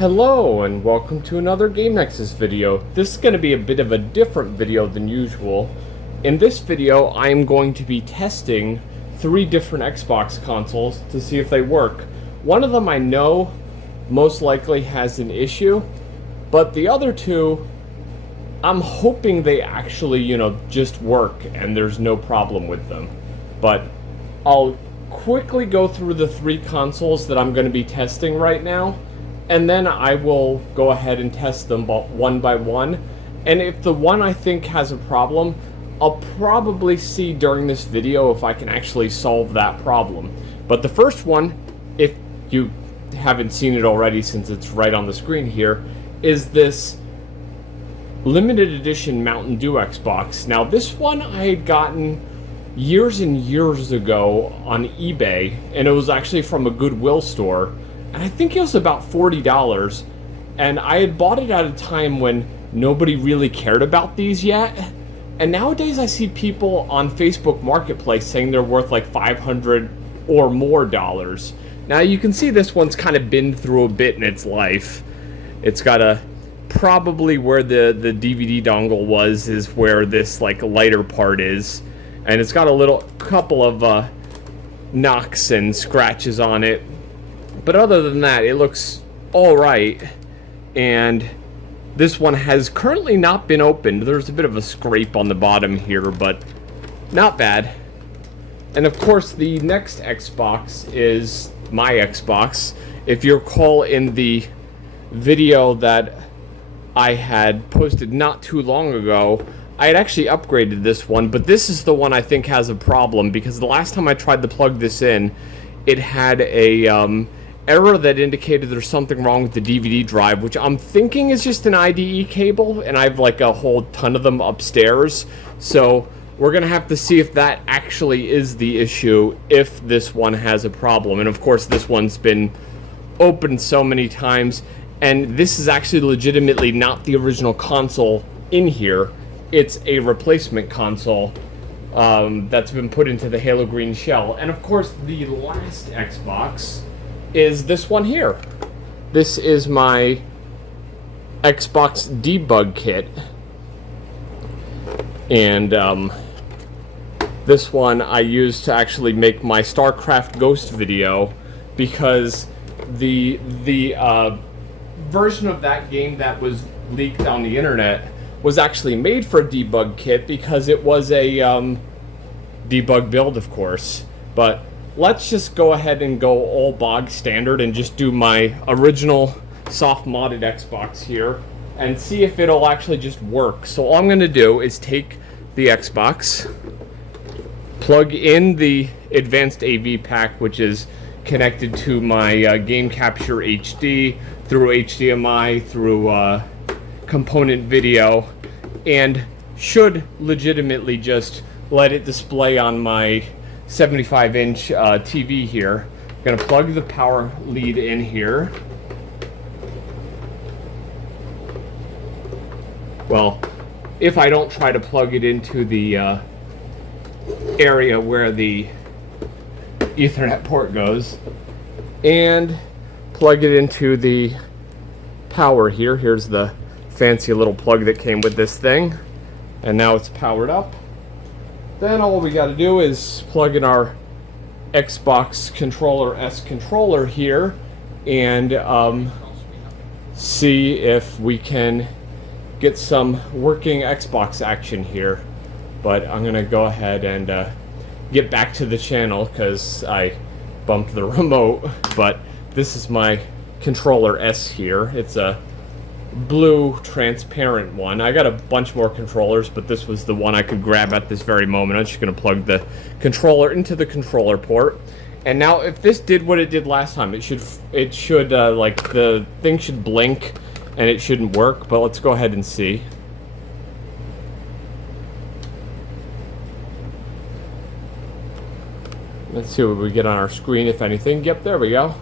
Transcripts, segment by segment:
Hello and welcome to another Game Nexus video. This is going to be a bit of a different video than usual. In this video I am going to be testing 3 different Xbox consoles to see if they work. One of them I know most likely has an issue, but the other 2 I'm hoping they actually, just work and there's no problem with them. But I'll quickly go through the 3 consoles that I'm going to be testing right now, and then I will go ahead and test them one by one. And if the one I think has a problem, I'll probably see during this video if I can actually solve that problem. But the first one, if you haven't seen it already since it's right on the screen here, is this limited edition Mountain Dew Xbox. Now this one I had gotten years and years ago on eBay, and it was actually from a Goodwill store. And I think it was about $40, and I had bought it at a time when nobody really cared about these yet. And nowadays I see people on Facebook Marketplace saying they're worth like $500 or more dollars. Now you can see this one's kind of been through a bit in its life. It's got a, probably where the DVD dongle was is where this like lighter part is. And it's got a couple of knocks and scratches on it. But other than that, it looks alright, and this one has currently not been opened. There's a bit of a scrape on the bottom here, but not bad. And of course, the next Xbox is my Xbox. If you recall in the video that I had posted not too long ago, I had actually upgraded this one, but this is the one I think has a problem, because the last time I tried to plug this in, it had a error that indicated there's something wrong with the DVD drive, which I'm thinking is just an IDE cable, and I have like a whole ton of them upstairs. So we're gonna have to see if that actually is the issue, if this one has a problem. And of course this one's been opened so many times, and this is actually legitimately not the original console in here. It's a replacement console that's been put into the Halo Green shell. And of course the last Xbox is this one here. This is my Xbox debug kit, and this one I used to actually make my StarCraft Ghost video, because the version of that game that was leaked on the internet was actually made for a debug kit, because it was a debug build, of course. But let's just go ahead and go all bog standard and just do my original soft modded Xbox here and see if it'll actually just work. So all I'm going to do is take the Xbox, plug in the advanced AV pack, which is connected to my Game Capture HD through HDMI, through component video, and should legitimately just let it display on my 75-inch TV here. I'm going to plug the power lead in here. Well, if I don't try to plug it into the area where the Ethernet port goes, and plug it into the power here. Here's the fancy little plug that came with this thing, and now it's powered up. Then all we got to do is plug in our Xbox controller S controller here and see if we can get some working Xbox action here. But I'm gonna go ahead and get back to the channel because I bumped the remote. But this is my controller S here. It's a blue transparent one. I got a bunch more controllers, but this was the one I could grab at this very moment. I'm just going to plug the controller into the controller port. And now if this did what it did last time, it should like the thing should blink and it shouldn't work, but let's go ahead and see. Let's see what we get on our screen, if anything. Yep, there we go.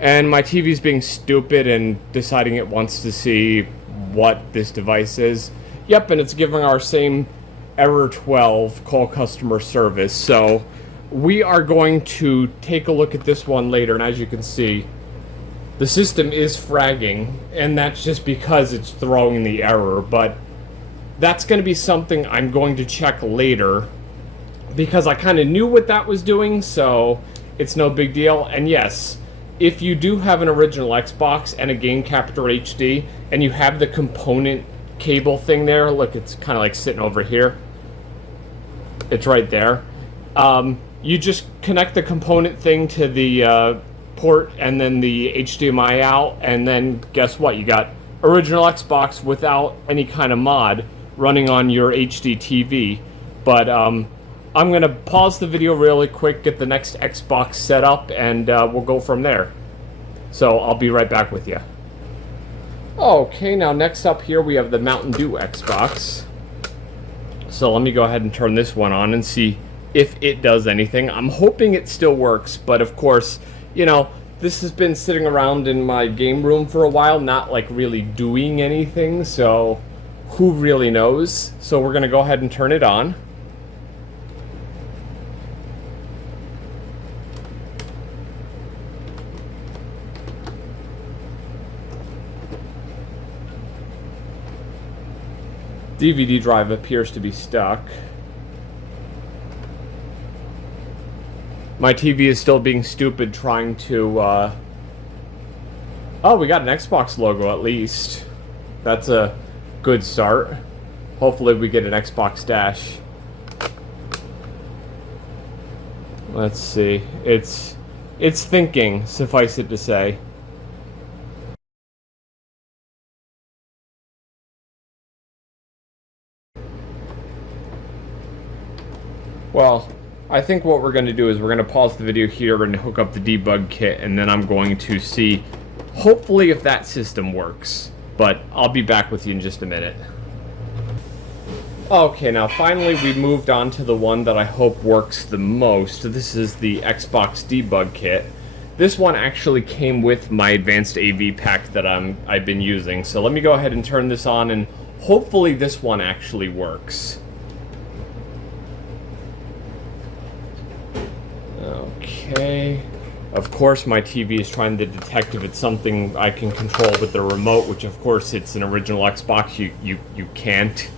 And my TV's being stupid and deciding it wants to see what this device is. Yep, and it's giving our same error 12, call customer service. So we are going to take a look at this one later, and as you can see, The system is fragging, and that's just because it's throwing the error, but that's going to be something I'm going to check later, because I kind of knew what that was doing, so it's no big deal. And yes, if you do have an original Xbox and a Game Capture HD, and you have the component cable thing there, look, it's kind of like sitting over here. It's right there. You just connect the component thing to the port and then the HDMI out, and then guess what? You got original Xbox without any kind of mod running on your HD TV. But I'm going to pause the video really quick, get the next Xbox set up, and we'll go from there. So I'll be right back with you. Okay, now next up here we have the Mountain Dew Xbox. So let me go ahead and turn this one on and see if it does anything. I'm hoping it still works, but of course, you know, this has been sitting around in my game room for a while, not like really doing anything, so who really knows? So we're gonna go ahead and turn it on. DVD drive appears to be stuck. My TV is still being stupid trying to, Oh, we got an Xbox logo at least. That's a good start. Hopefully we get an Xbox Dash. Let's see. It's thinking, suffice it to say. Well, I think what we're going to do is we're going to pause the video here and hook up the debug kit, and then I'm going to see, hopefully, if that system works. But I'll be back with you in just a minute. Okay, now finally we moved on to the one that I hope works the most. This is the Xbox debug kit. This one actually came with my advanced AV pack that I've been using. So let me go ahead and turn this on, and hopefully this one actually works. Okay. Of course, my TV is trying to detect if it's something I can control with the remote, which of course it's an original Xbox. You can't.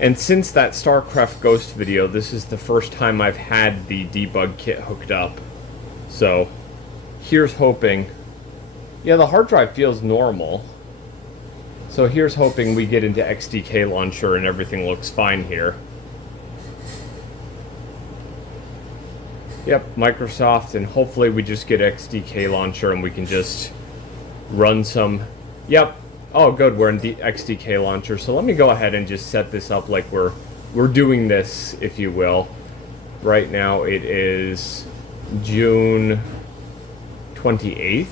And since that StarCraft Ghost video, this is the first time I've had the debug kit hooked up. So, here's hoping. Yeah, the hard drive feels normal. So here's hoping we get into XDK Launcher and everything looks fine here. Yep, Microsoft, and hopefully we just get XDK Launcher and we can just run some... Yep. Oh, good, we're in XDK Launcher. So let me go ahead and just set this up like we're doing this, if you will. Right now it is June 28th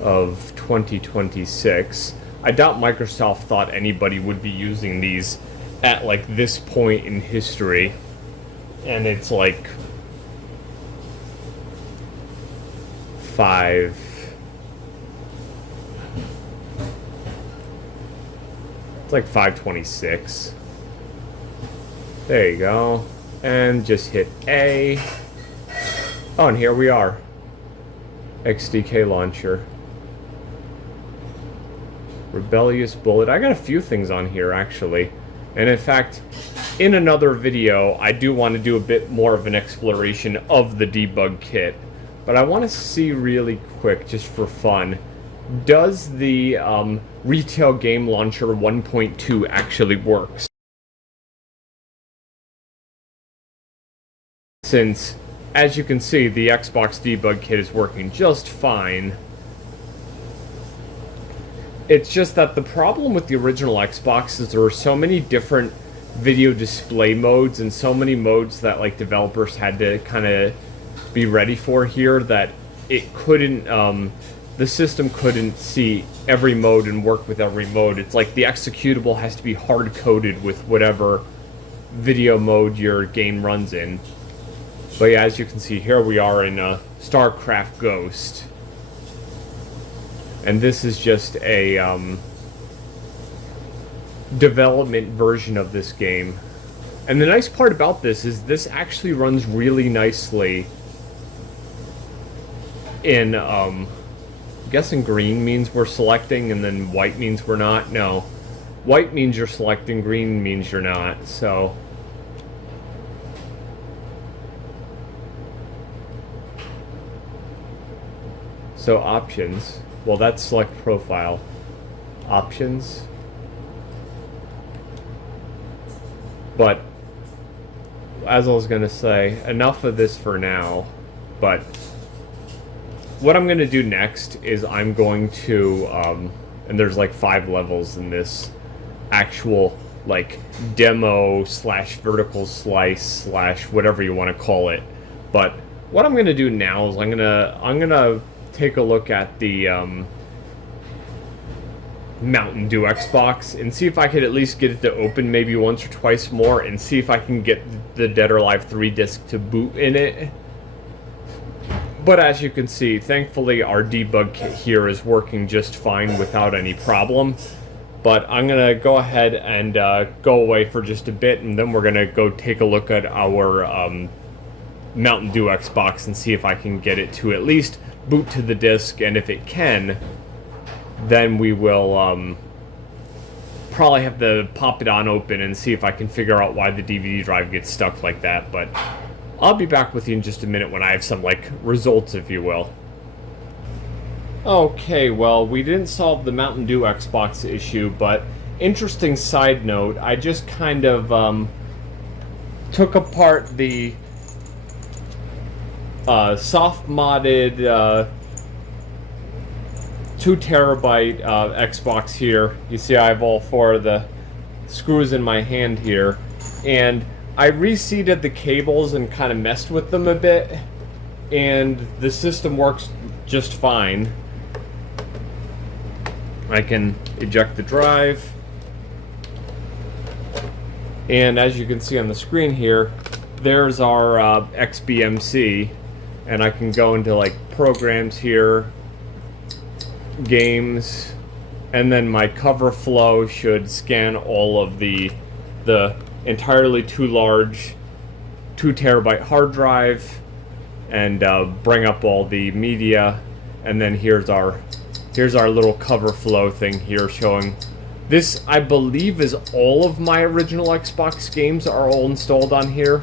of 2026. I doubt Microsoft thought anybody would be using these at like this point in history. And it's like 5... It's like 5:26. There you go. And just hit A. Oh, and here we are. XDK Launcher. Rebellious Bullet. I got a few things on here, actually. And in fact, in another video, I do want to do a bit more of an exploration of the debug kit. But I want to see really quick, just for fun, does the Retail Game Launcher 1.2 actually work? Since, as you can see, the Xbox debug kit is working just fine. It's just that the problem with the original Xbox is there were so many different video display modes and so many modes that like developers had to kind of be ready for here that it couldn't, the system couldn't see every mode and work with every mode. It's like the executable has to be hard-coded with whatever video mode your game runs in. But yeah, as you can see, here we are in StarCraft Ghost. And this is just a development version of this game. And the nice part about this is this actually runs really nicely in, I'm guessing green means we're selecting and then white means we're not. No. White means you're selecting, green means you're not, so... So options, well that's select profile. Options. But, as I was going to say, enough of this for now, but what I'm going to do next is I'm going to, and there's like 5 levels in this actual, like, demo slash vertical slice slash whatever you want to call it. But what I'm going to do now is I'm gonna take a look at the Mountain Dew Xbox and see if I could at least get it to open maybe once or twice more and see if I can get the Dead or Alive 3 disc to boot in it. But as you can see, thankfully our debug kit here is working just fine without any problem. But I'm going to go ahead and go away for just a bit, and then we're going to go take a look at our Mountain Dew Xbox and see if I can get it to at least boot to the disc, and if it can, then we will probably have to pop it on open and see if I can figure out why the DVD drive gets stuck like that. But I'll be back with you in just a minute when I have some, like, results, if you will. Okay, well, we didn't solve the Mountain Dew Xbox issue, but interesting side note, I just kind of took apart the soft-modded 2 terabyte Xbox here. You see I have all 4 of the screws in my hand here, and I reseated the cables and kind of messed with them a bit, and the system works just fine. I can eject the drive, and as you can see on the screen here, there's our XBMC, and I can go into like programs here, games, and then my cover flow should scan all of the entirely too large 2 terabyte hard drive and bring up all the media. And then here's our little cover flow thing here showing this. I believe is all of my original Xbox games are all installed on here.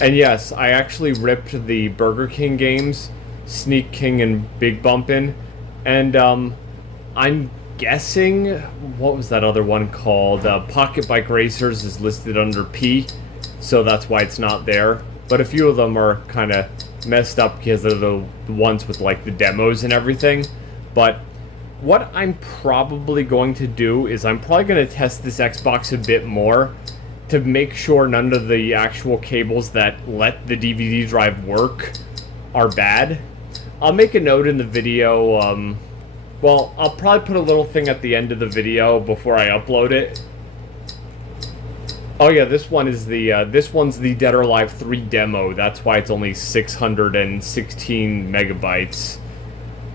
And yes, I actually ripped the Burger King games, Sneak King and Big Bumpin', and I'm guessing, what was that other one called? Pocket Bike Racers is listed under P, so that's why it's not there. But a few of them are kind of messed up because they're the ones with like the demos and everything. But what I'm probably going to do is I'm probably going to test this Xbox a bit more to make sure none of the actual cables that let the DVD drive work are bad. I'll make a note in the video, well, I'll probably put a little thing at the end of the video before I upload it. Oh yeah, this one's the Dead or Alive 3 demo. That's why it's only 616 megabytes.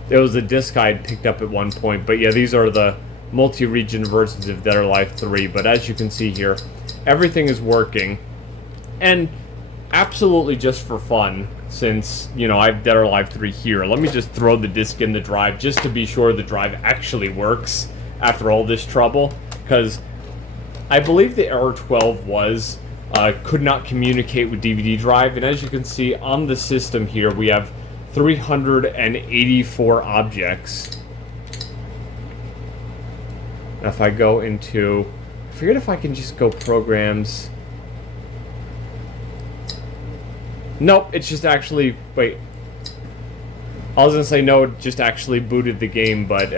It was a disc I had picked up at one point, but yeah, these are the multi-region versions of Dead or Alive 3. But as you can see here, everything is working, and absolutely just for fun, since, you know, I have Dead or Alive 3 here. Let me just throw the disc in the drive just to be sure the drive actually works after all this trouble, because I believe the error 12 was could not communicate with DVD drive, and as you can see on the system here, we have 384 objects. Now if I go into, I forget if I can just go programs. Nope, it's just actually, wait. I was gonna say no, it just actually booted the game, but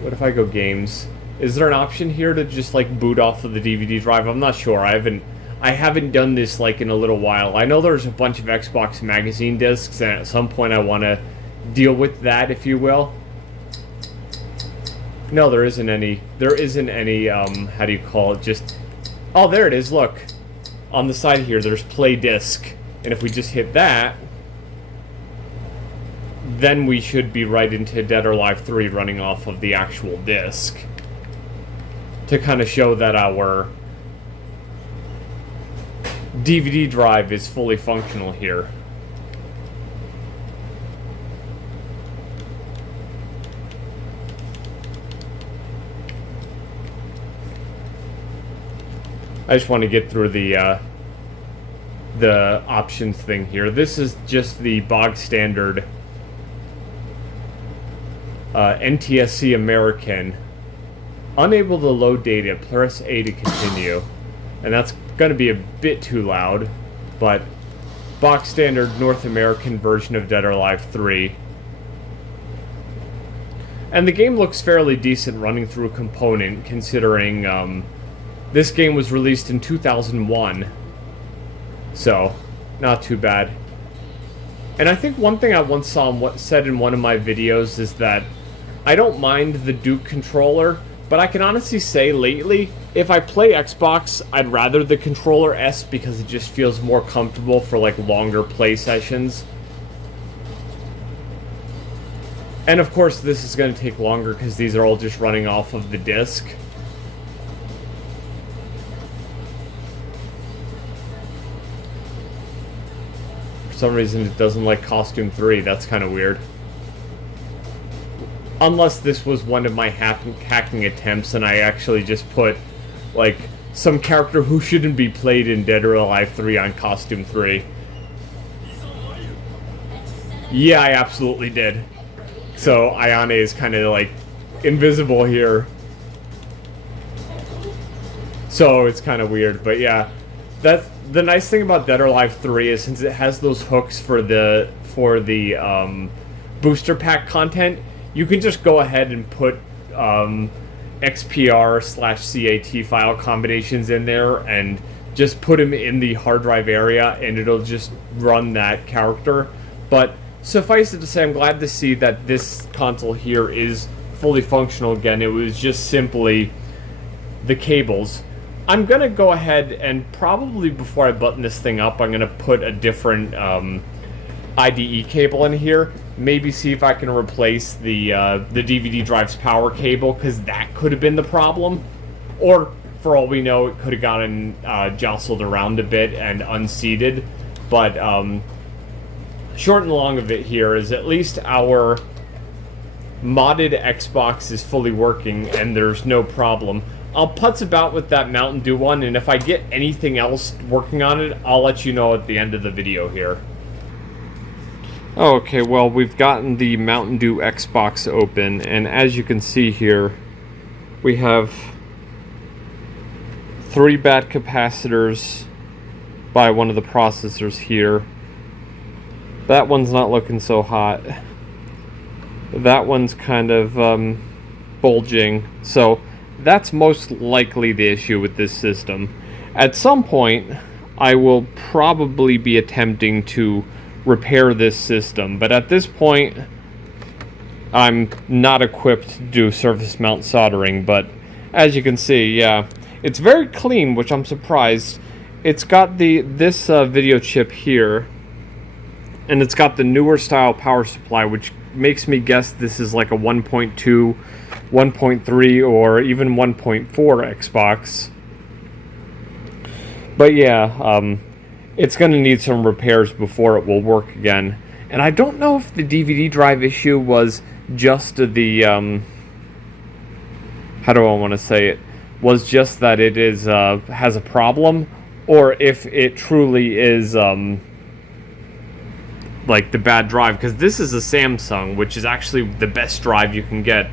what if I go games? Is there an option here to just like boot off of the DVD drive? I'm not sure. I haven't done this like in a little while. I know there's a bunch of Xbox magazine discs, and at some point I want to deal with that, if you will. No, there isn't any. There isn't any. How do you call it? Just. Oh, there it is. Look, on the side here, there's play disc, and if we just hit that, then we should be right into Dead or Alive 3 running off of the actual disc. to kind of show that our DVD drive is fully functional here. I just want to get through the options thing here. This is just the bog standard NTSC American. Unable to load data, press A to continue. And that's going to be a bit too loud, but box standard North American version of Dead or Alive 3. And the game looks fairly decent running through a component, considering this game was released in 2001. So, not too bad. And I think one thing I once said in one of my videos is that I don't mind the Duke controller, but I can honestly say lately, if I play Xbox, I'd rather the controller S because it just feels more comfortable for like longer play sessions. And of course this is going to take longer because these are all just running off of the disc. For some reason it doesn't like Costume 3, that's kind of weird. Unless this was one of my hacking attempts and I actually just put, like, some character who shouldn't be played in Dead or Alive 3 on Costume 3. Yeah, I absolutely did. So, Ayane is kind of, like, invisible here. So, it's kind of weird, but yeah. That's the nice thing about Dead or Alive 3 is since it has those hooks for the booster pack content, you can just go ahead and put XPR/CAT file combinations in there and just put them in the hard drive area and it'll just run that character. But suffice it to say, I'm glad to see that this console here is fully functional again. It was just simply the cables. I'm going to go ahead and probably before I button this thing up, I'm going to put a different IDE cable in here. Maybe see if I can replace the DVD drive's power cable, because that could have been the problem. Or, for all we know, it could have gotten jostled around a bit and unseated. But, short and long of it here is at least our modded Xbox is fully working and there's no problem. I'll putz about with that Mountain Dew one, and if I get anything else working on it, I'll let you know at the end of the video here. Okay, well, we've gotten the Mountain Dew Xbox open, and as you can see here, we have 3 bad capacitors by one of the processors here. That one's not looking so hot. That one's kind of bulging, so that's most likely the issue with this system. At some point, I will probably be attempting to repair this system, but at this point I'm not equipped to do surface mount soldering. But as you can see, yeah, it's very clean, which I'm surprised. It's got this video chip here, and it's got the newer style power supply, which makes me guess this is like a 1.2, 1.3, or even 1.4 Xbox. But yeah, it's going to need some repairs before it will work again. And I don't know if the DVD drive issue was just the, how do I want to say it? Was just that it is has a problem, or if it truly is like the bad drive, because this is a Samsung, which is actually the best drive you can get.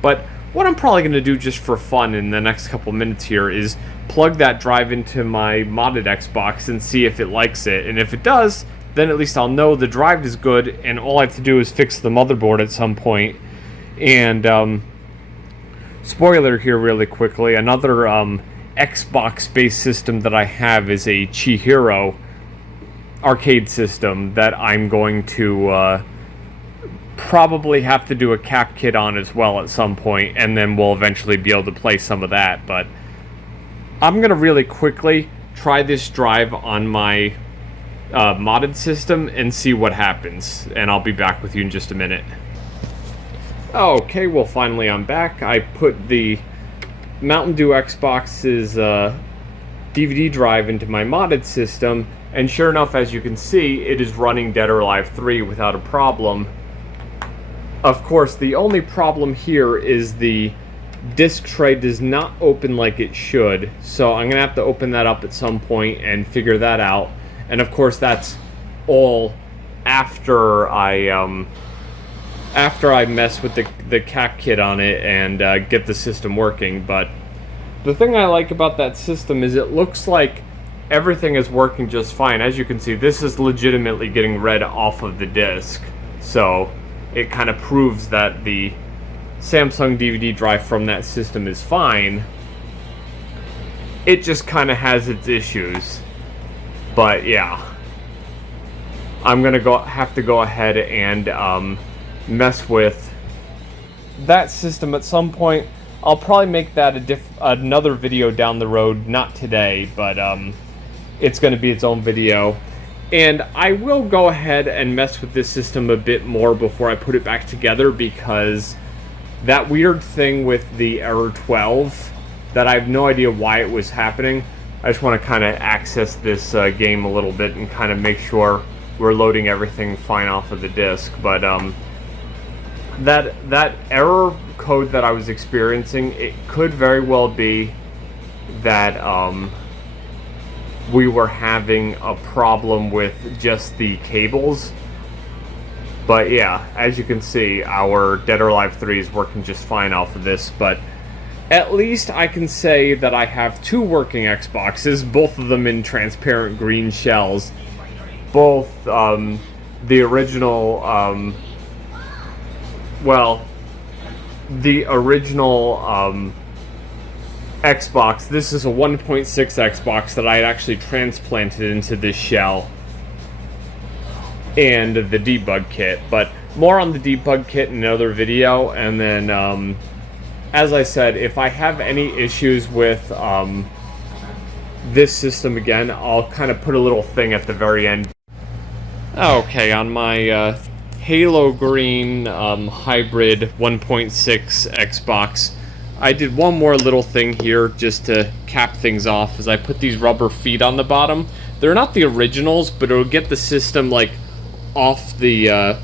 But what I'm probably going to do just for fun in the next couple minutes here is plug that drive into my modded Xbox and see if it likes it. And if it does, then at least I'll know the drive is good, and all I have to do is fix the motherboard at some point. And spoiler here really quickly, another Xbox-based system that I have is a Chihiro arcade system that I'm going to probably have to do a cap kit on as well at some point, and then we'll eventually be able to play some of that. But I'm going to really quickly try this drive on my modded system and see what happens, and I'll be back with you in just a minute. Okay, well, finally I'm back. I put the Mountain Dew Xbox's DVD drive into my modded system, and sure enough, as you can see, it is running Dead or Alive 3 without a problem. Of course, the only problem here is the disk tray does not open like it should, so I'm gonna have to open that up at some point and figure that out. And of course, that's all after I mess with the cap kit on it and get the system working. But the thing I like about that system is it looks like everything is working just fine. As you can see, this is legitimately getting read off of the disk, so it kind of proves that the Samsung DVD drive from that system is fine. It just kind of has its issues. But yeah, I'm gonna have to go ahead and mess with that system at some point. I'll probably make that another video down the road, not today, but it's going to be its own video. And I will go ahead and mess with this system a bit more before I put it back together, because that weird thing with the error 12, that I have no idea why it was happening. I just want to kind of access this game a little bit and kind of make sure we're loading everything fine off of the disk. But that error code that I was experiencing, it could very well be that we were having a problem with just the cables. But yeah, as you can see, our Dead or Alive 3 is working just fine off of this. But at least I can say that I have two working Xboxes, both of them in transparent green shells. Both the original the original Xbox. This is a 1.6 Xbox that I had actually transplanted into this shell, and the debug kit. But more on the debug kit in another video. And then, as I said, if I have any issues with this system again, I'll kind of put a little thing at the very end. Okay, on my Halo Green hybrid 1.6 Xbox, I did one more little thing here just to cap things off, as I put these rubber feet on the bottom. They're not the originals, but it'll get the system like off the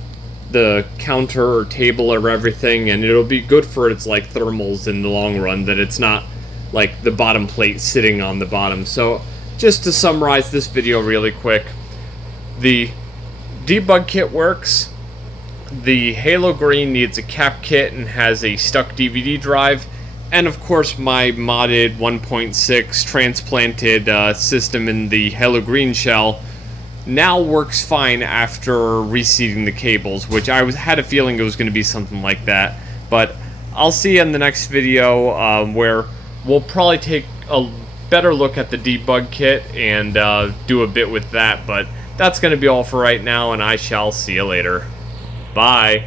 counter or table or everything, and it'll be good for its like thermals in the long run, that it's not like the bottom plate sitting on the bottom. So just to summarize this video really quick, the debug kit works. The Halo Green needs a cap kit and has a stuck DVD drive. And of course, my modded 1.6 transplanted system in the Halo Green shell now works fine after reseating the cables, which I had a feeling it was going to be something like that. But I'll see you in the next video, where we'll probably take a better look at the debug kit and do a bit with that. But that's going to be all for right now, and I shall see you later. Bye.